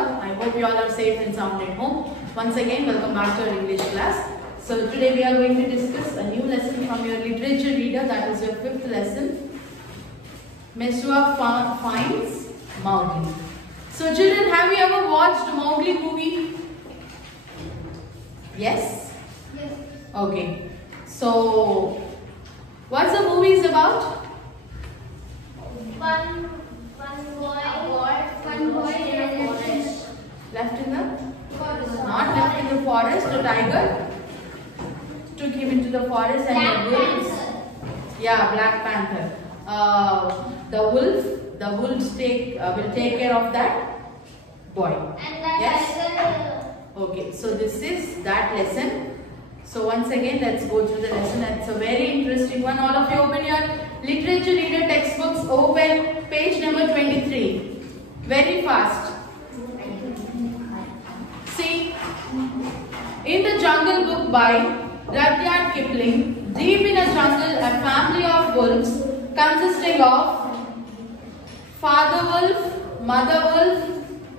all. I hope you all are safe and sound at home. Once again, welcome back to our English class. So today we are going to discuss a new lesson from your literature reader, that is your 5th lesson. Mesua finds Mowgli. So children, have you ever watched Mowgli movie? Yes? Yes. Okay. So, what's the movie is about? One boy Left in the forest. Not left in the forest. The tiger took him into the forest and Black the wolves. Panther. Yeah, Black Panther. The wolves will take care of that boy. And that Yes. tiger. Okay, so this is that lesson. So once again, let's go through the lesson. It's a very interesting one. All of you open your literature reader textbooks. Open page number 23. Very fast. See, in the Jungle Book by Rudyard Kipling, deep in a jungle, a family of wolves consisting of father wolf, mother wolf,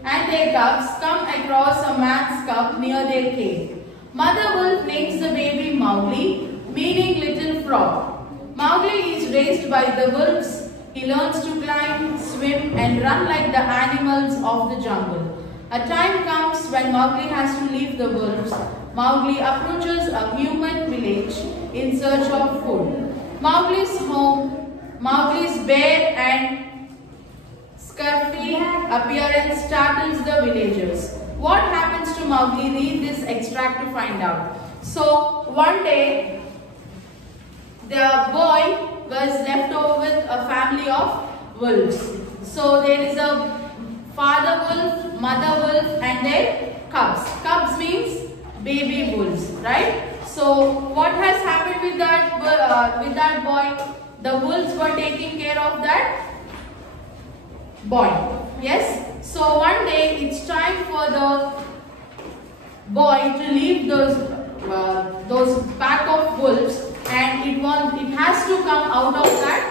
and their cubs come across a man's cub near their cave. Mother wolf names the baby Mowgli, meaning little frog. Mowgli is raised by the wolves. He learns to climb, swim, and run like the animals of the jungle. A time comes when Mowgli has to leave the wolves. Mowgli approaches a human village in search of food. Mowgli's home, Mowgli's bare and scurvy appearance startles the villagers. What happens to Mowgli? Read this extract to find out. So, one day, the boy was left over with a family of wolves. So, there is a father wolf, mother wolf, and their cubs. Cubs means baby wolves, right? So, what has happened with that boy? The wolves were taking care of that boy. Yes? So one day it's time for the boy to leave those pack of wolves, and it has to come out of that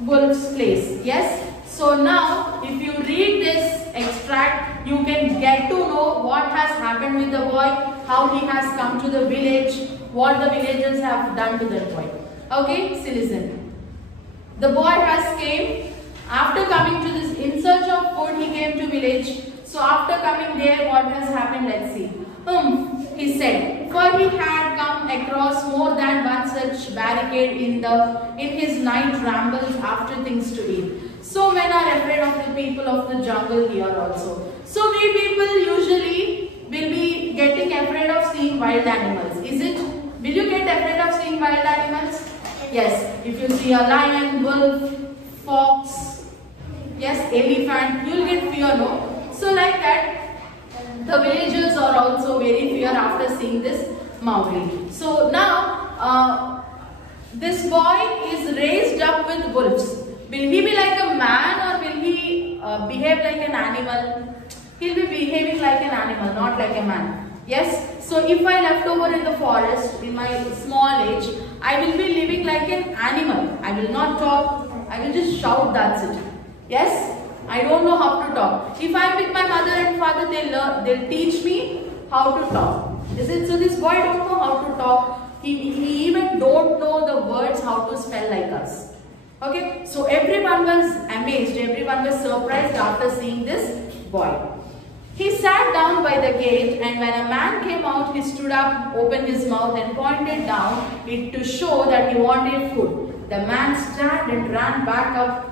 wolf's place. Yes? So now if you read this extract, you can get to know what has happened with the boy, how he has come to the village, what the villagers have done to that boy. Okay? So listen. The boy has came. After coming to this, in search of food, he came to village. So after coming there, what has happened? Let's see. He said, for he had come across more than one such barricade in his night rambles after things to eat. So men are afraid of the people of the jungle here also. So we people usually will be getting afraid of seeing wild animals. Is it? Will you get afraid of seeing wild animals? Yes. If you see a lion, wolf, fox, yes, elephant, you will get fear, no? So like that, the villagers are also very fear after seeing this Mowgli. So now, this boy is raised up with wolves. Will he be like a man, or will he behave like an animal? He will be behaving like an animal, not like a man. Yes? So if I left over in the forest in my small age, I will be living like an animal. I will not talk. I will just shout, that's it. Yes? I don't know how to talk. If I am with my mother and father, they'll teach me how to talk. Is it? So this boy don't know how to talk. He even don't know the words how to spell like us. Okay? So everyone was amazed. Everyone was surprised after seeing this boy. He sat down by the gate, and when a man came out, he stood up, opened his mouth and pointed down it to show that he wanted food. The man stared and ran back up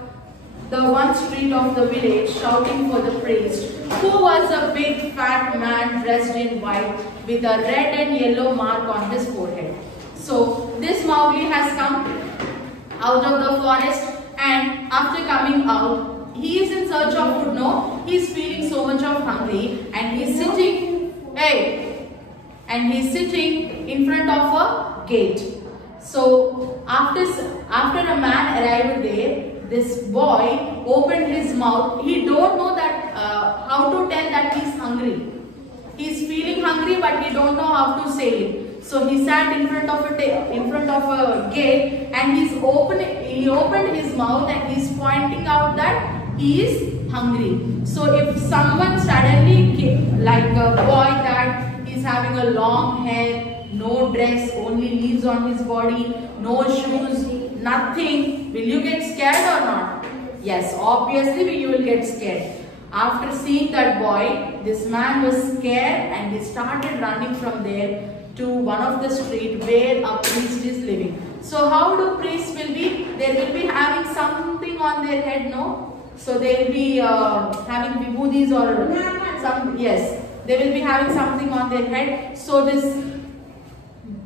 the one street of the village, shouting for the priest, who was a big fat man dressed in white with a red and yellow mark on his forehead. So this Mowgli has come out of the forest, and after coming out, he is in search of food. No, he is feeling so much of hungry, and he is sitting, sitting in front of a gate. So after a man arrived there, this boy opened his mouth. He don't know that how to tell that he is hungry. He is feeling hungry, but he don't know how to say it. So he sat in front of a gate, and he opened his mouth, and he is pointing out that he is hungry. So if someone suddenly, like a boy that is having a long hair, no dress, only leaves on his body, no shoes, nothing, will you get scared or not? Yes, obviously you will get scared. After seeing that boy, this man was scared and he started running from there to one of the street where a priest is living. So how do priests will be? They will be having something on their head, no? So they will be having vibhudis or some, yes, they will be having something on their head. So this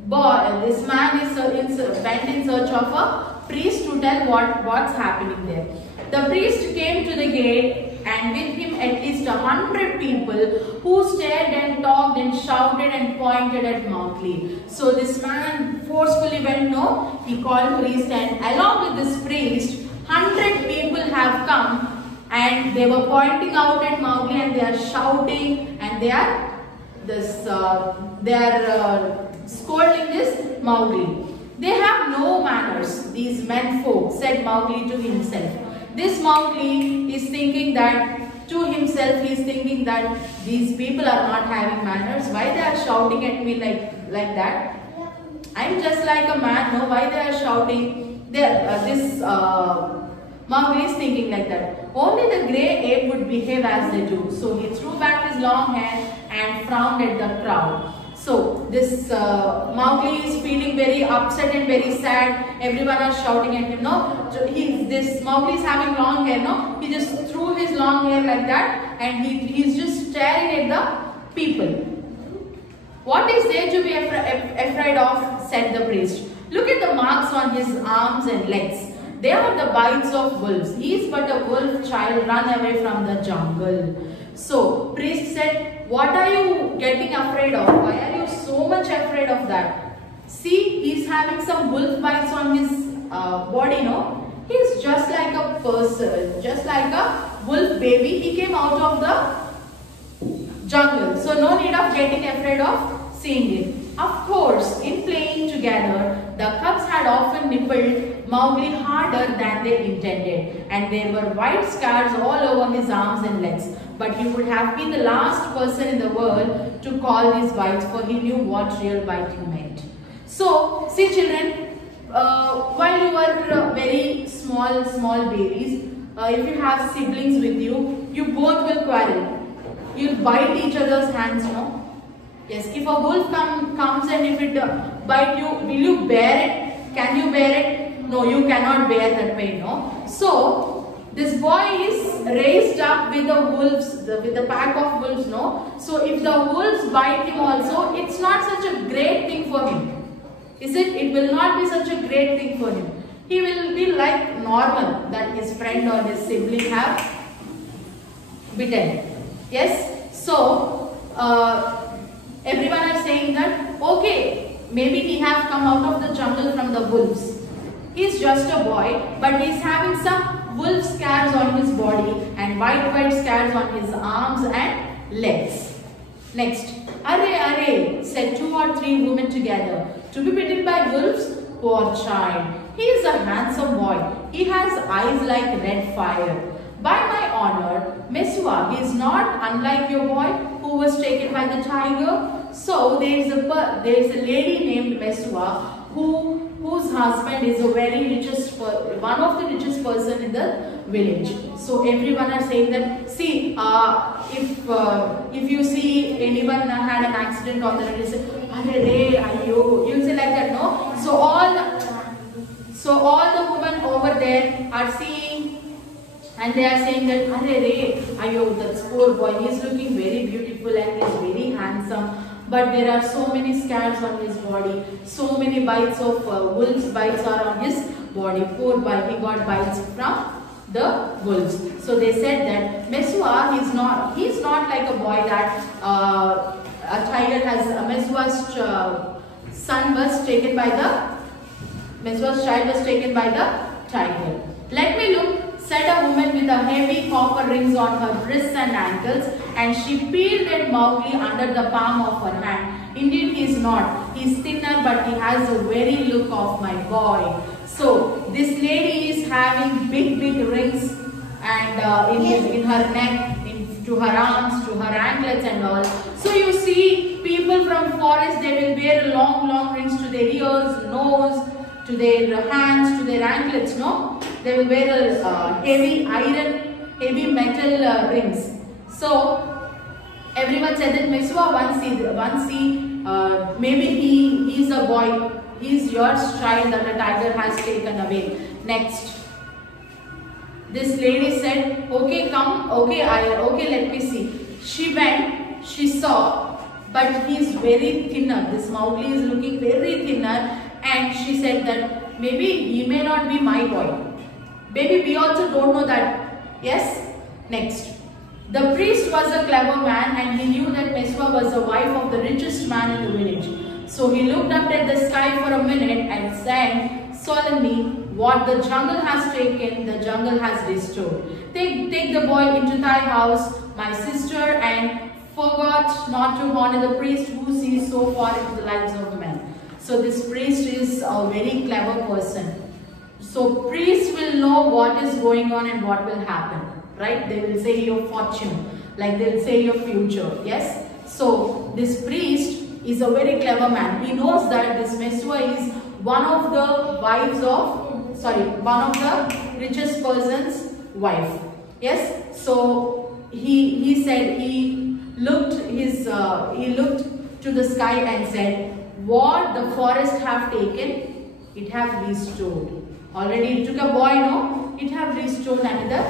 boy, this man is went in search of a priest to tell what's happening there. The priest came to the gate, and with him at least 100 people who stared and talked and shouted and pointed at Mowgli. So this man forcefully went, no, he called priest, and along with this priest, 100 people have come and they were pointing out at Mowgli and they are shouting and they are scolding this Mowgli. They have no manners, these men folk, said Mowgli to himself. This Mowgli is thinking that, to himself he is thinking that these people are not having manners. Why they are shouting at me like that? I am just like a man, no? Why they are shouting? This Mowgli is thinking like that. Only the grey ape would behave as they do. So he threw back his long hair and frowned at the crowd. So this Mowgli is feeling very upset and very sad. Everyone are shouting at him. No, this Mowgli is having long hair. No, he just threw his long hair like that, and he's just staring at the people. What is there to be afraid of? Said the priest. Look at the marks on his arms and legs. They are the bites of wolves. He is but a wolf child run away from the jungle. So priest said, what are you getting afraid of? Why are you so much afraid of that? See, he is having some wolf bites on his body, no? He is just like a person, just like a wolf baby. He came out of the jungle. So no need of getting afraid of seeing it. Of course, in playing together, the cubs had often nibbled Mowgli harder than they intended, and there were white scars all over his arms and legs. But he would have been the last person in the world to call these bites, for he knew what real biting meant. So, see children, while you are very small babies, if you have siblings with you, you both will quarrel. You'll bite each other's hands, no? Yes, if a wolf comes and if it bite you, will you bear it? Can you bear it? No, you cannot bear that pain, no? So, this boy is raised up with the wolves, with the pack of wolves, no? So, if the wolves bite him also, it's not such a great thing for him. Is it? It will not be such a great thing for him. He will be like normal that his friend or his sibling have bitten. Yes? So, everyone are saying that, okay, maybe he have come out of the jungle from the wolves. He is just a boy, but he is having some wolf scars on his body and white scars on his arms and legs. Next, "Arre, said 2 or 3 women together. To be bitten by wolves? Poor child. He is a handsome boy. He has eyes like red fire. By my honor, Mesua, he is not unlike your boy who was taken by the tiger." So there is a lady named Mesua whose husband is one of the richest person in the village. So everyone are saying that, see, if you see anyone had an accident on the road, you say, "Arre, ayo," you say like that, no? So all the women over there are seeing, and they are saying that, "Arre, ayo, that's poor boy. He is looking very beautiful and he is very handsome. But there are so many scars on his body. So many bites of wolves bites are on his body. Poor boy, he got bites from the wolves." So they said that Mesua, he's not like a boy that a tiger has. Mesua's child was taken by the tiger. "Let me look," said a woman with a heavy copper rings on her wrists and ankles, and she peered at Mowgli under the palm of her hand. "Indeed, he is not. He is thinner, but he has the very look of my boy." So this lady is having big rings and in her neck, to her arms, to her anklets and all. So you see people from forest, they will wear long rings to their ears, nose, to their hands, to their anklets, no? They will wear heavy iron, heavy metal rings. So everyone said that Mesua, maybe he is a boy, he is your child that a tiger has taken away. Next. This lady said, okay, come, okay, let me see. She went, she saw, but he is very thinner. This Mowgli is looking very thinner, and she said that maybe he may not be my boy. Maybe we also don't know that. Yes? Next. The priest was a clever man, and he knew that Mesua was the wife of the richest man in the village. So he looked up at the sky for a minute and said solemnly, what the jungle has taken, the jungle has restored. Take the boy into thy house, my sister, and forgot not to honor the priest who sees so far into the lives of men. So this priest is a very clever person. So priests will know what is going on and what will happen, right? They will say your fortune, like they will say your future, yes? So this priest is a very clever man. He knows that this Mesua is one of the richest person's wife. Yes. So he said, he looked to the sky and said, what the forest have taken, it have restored. Already it took a boy, no? It have restored another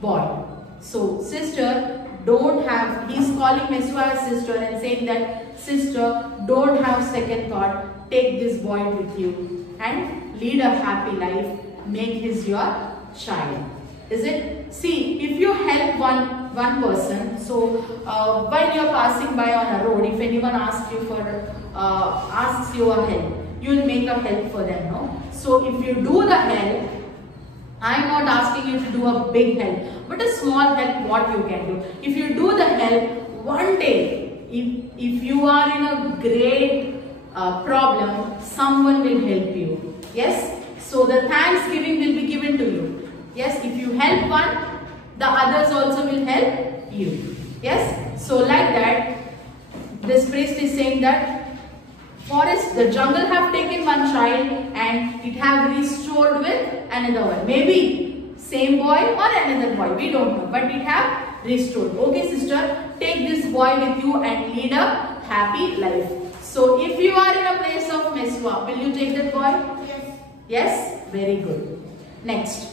boy. So sister, don't have, he's calling Mesua as sister and saying that, sister, don't have second thought. Take this boy with you and lead a happy life. Make his your child. Is it? See, if you help one person, so while you're passing by on a road, if anyone asks you a help, you will make a help for them, no? So if you do the help, I'm not asking you to do a big help, but a small help what you can do. If you do the help, one day, if you are in a great problem, someone will help you. Yes? So the thanksgiving will be given to you. Yes? If you help one, the others also will help you. Yes? So like that, this priest is saying that forest, the jungle have taken one child and it have restored with another one. Maybe same boy or another boy, we don't know, but it have restored. Okay sister, take this boy with you and lead a happy life. So if you are in a place of Mesua, will you take that boy? Yes. Yes? Very good. Next.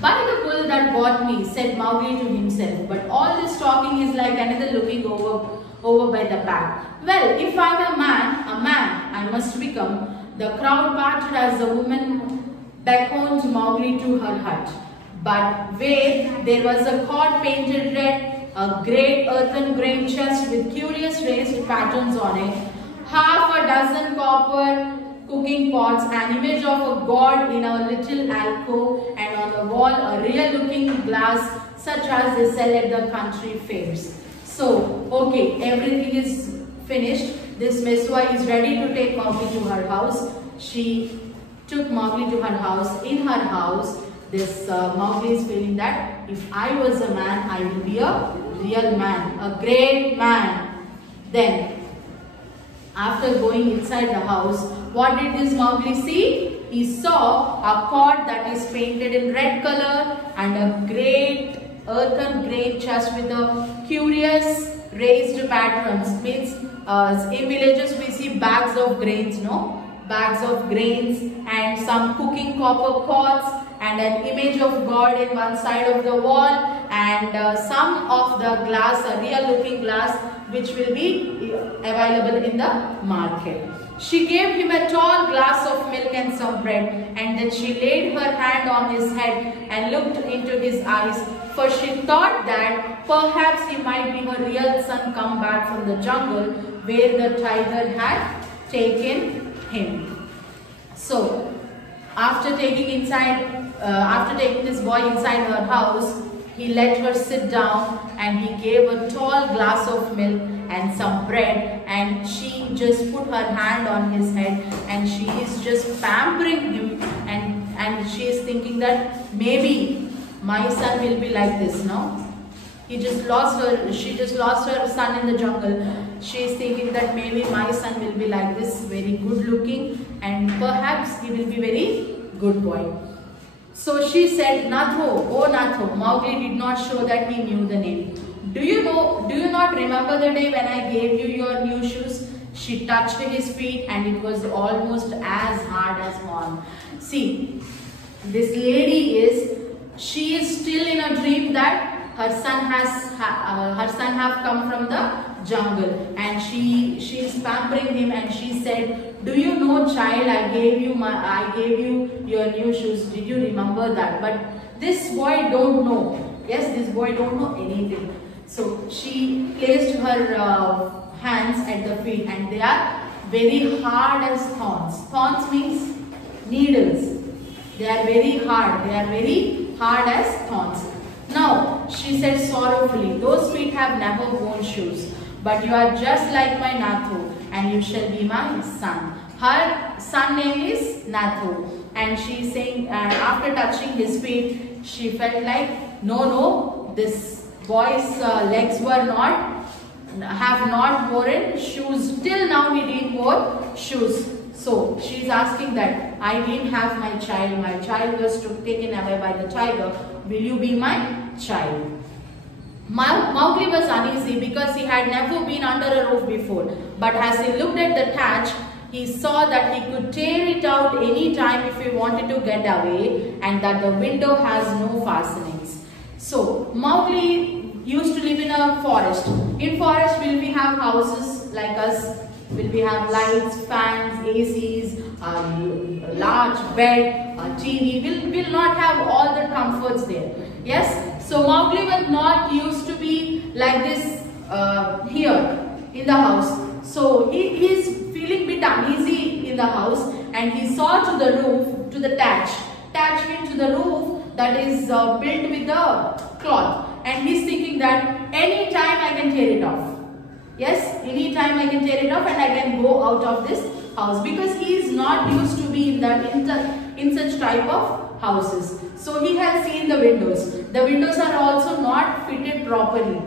By the bull that bought me, said Mowgli to himself, but all this talking is like another looking over by the back. Well, if I'm a man I must become. The crowd parted as the woman beckoned Mowgli to her hut. But where there was a cot painted red, a great earthen grain chest with curious raised patterns on it, half a dozen copper cooking pots, an image of a god in a little alcove, and on the wall a real looking glass such as they sell at the country fairs. So, okay, everything is finished. This Mesua is ready to take Mowgli to her house. She took Mowgli to her house. In her house, this Mowgli is feeling that if I was a man, I will be a real man, a great man. Then, after going inside the house, what did this Mowgli see? He saw a cot that is painted in red color and a great earthen grain chest with a curious raised patterns. Means in villages we see bags of grains, no? Bags of grains and some cooking copper pots and an image of God in one side of the wall and some of the glass, a real looking glass which will be available in the market. She gave him a tall glass of milk and some bread, and then she laid her hand on his head and looked into his eyes, for she thought that perhaps he might be her real son come back from the jungle where the tiger had taken him. So, after taking this boy inside her house, he let her sit down and he gave a tall glass of milk and some bread, and she just put her hand on his head and she is just pampering him, and she is thinking that maybe my son will be like this now. She just lost her son in the jungle. She is thinking that maybe my son will be like this, very good looking, and perhaps he will be very good boy. So she said, Natho, oh Natho. Mowgli did not show that he knew the name. Do you not remember the day when I gave you your new shoes? She touched his feet and it was almost as hard as horn. See, this lady she is still in a dream that her son have come from the jungle, and she is pampering him, and she said, do you know, child, I gave you your new shoes. Did you remember that? But this boy don't know. Yes, this boy don't know anything. So she placed her hands at the feet, and they are very hard as thorns. Thorns means needles. They are very hard. They are very hard as thorns. Now, she said sorrowfully, those feet have never worn shoes, but you are just like my Natho, and you shall be my son. Her son name is Natho, and she is saying, after touching his feet, she felt like, no, this boy's legs have not worn shoes. Till now he didn't wear shoes. So she is asking that, I didn't have my child. My child was taken away by the tiger. Will you be my child? Mowgli was uneasy because he had never been under a roof before. But as he looked at the thatch, he saw that he could tear it out any time if he wanted to get away, and that the window has no fastenings. So Mowgli used to live in a forest. In forest, will we have houses like us? Will we have lights, fans, ACs, large bed, TV? We'll not have all the comforts there. Yes? So Mowgli was not used to be like this here in the house. So he is feeling a bit uneasy in the house, and he saw to the roof, to the thatch. Thatch means to the roof that is built with the cloth. And he's thinking that any time I can tear it off. Yes, any time I can tear it off and I can go out of this house, because he is not used to be in such type of houses. So he has seen the windows. The windows are also not fitted properly.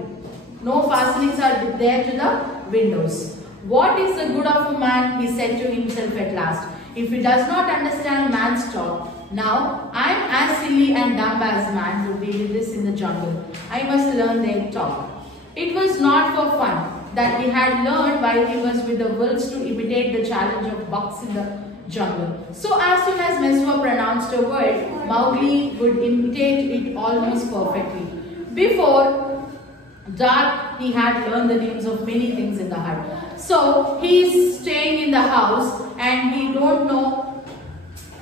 No fastenings are there to the windows. What is the good of a man? He said to himself at last. If he does not understand man's talk, now I am as silly and dumb as man who did this in the jungle. I must learn their talk. It was not for fun that he had learned while he was with the wolves to imitate the challenge of bucks in the jungle. So as soon as Meswa pronounced a word, Mowgli would imitate it almost perfectly. Before dark, he had learned the names of many things in the hut. So he is staying in the house and he don't know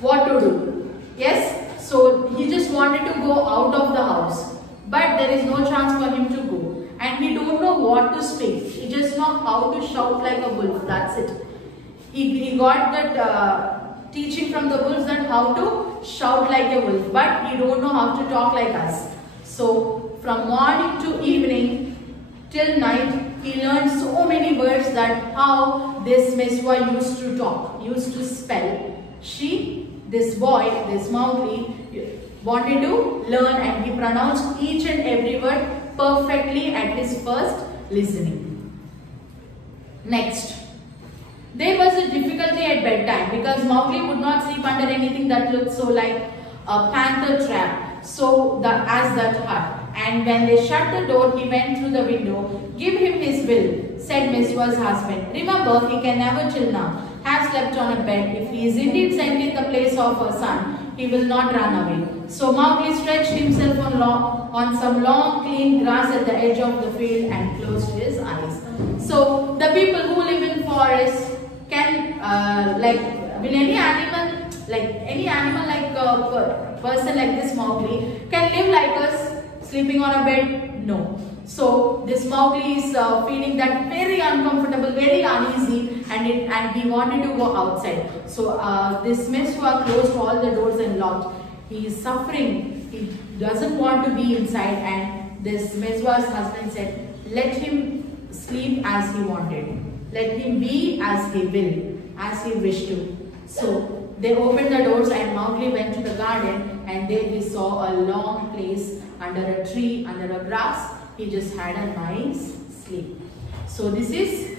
what to do. Yes, so he just wanted to go out of the house, but there is no chance for him to go, and he don't know what to speak. He just know how to shout like a wolf. That's it. He got that teaching from the wolves that how to shout like a wolf, but he don't know how to talk like us. So from morning to evening till night, he learned so many words that how this Meswa used to talk, used to spell. This boy, this Mowgli, wanted to learn, and he pronounced each and every word perfectly at his first listening. Next, there was a difficulty at bedtime because Mowgli would not sleep under anything that looked so like a panther trap, as that hut. And when they shut the door, he went through the window. Give him his will, said Meswa's husband. Remember, he can never till now have slept on a bed. If he is indeed sent in the place of a son, he will not run away. So Mowgli stretched himself on some long clean grass at the edge of the field and closed his eyes. So the people who live in forests can will any animal like a person like this Mowgli can live like us, sleeping on a bed? No. So this Mowgli is feeling that very uncomfortable, very uneasy, and he wanted to go outside. So this Meswa closed all the doors and locked. He is suffering. He doesn't want to be inside, and this Meswa's husband said, let him sleep as he wanted. Let him be as he will, as he wished to. So they opened the doors and Mowgli went to the garden. and there he saw a long place under a tree, under a grass. He just had a nice sleep. So this is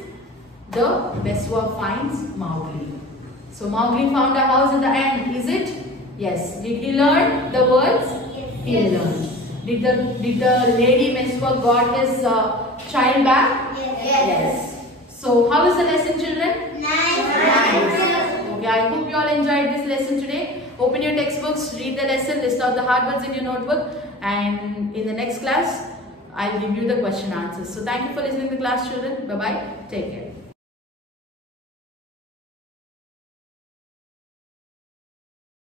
the Beswa finds Mowgli. So Mowgli found a house at the end, is it? Yes. Did he learn the words? Yes. He learned. Did the lady Beswa got his child back? Yes. So how is the lesson, children? Nice. Okay, I hope you all enjoyed this lesson today. Open your textbooks, read the lesson, list out the hard words in your notebook, and in the next class, I'll give you the question answers. So thank you for listening to the class, children. Bye-bye. Take care.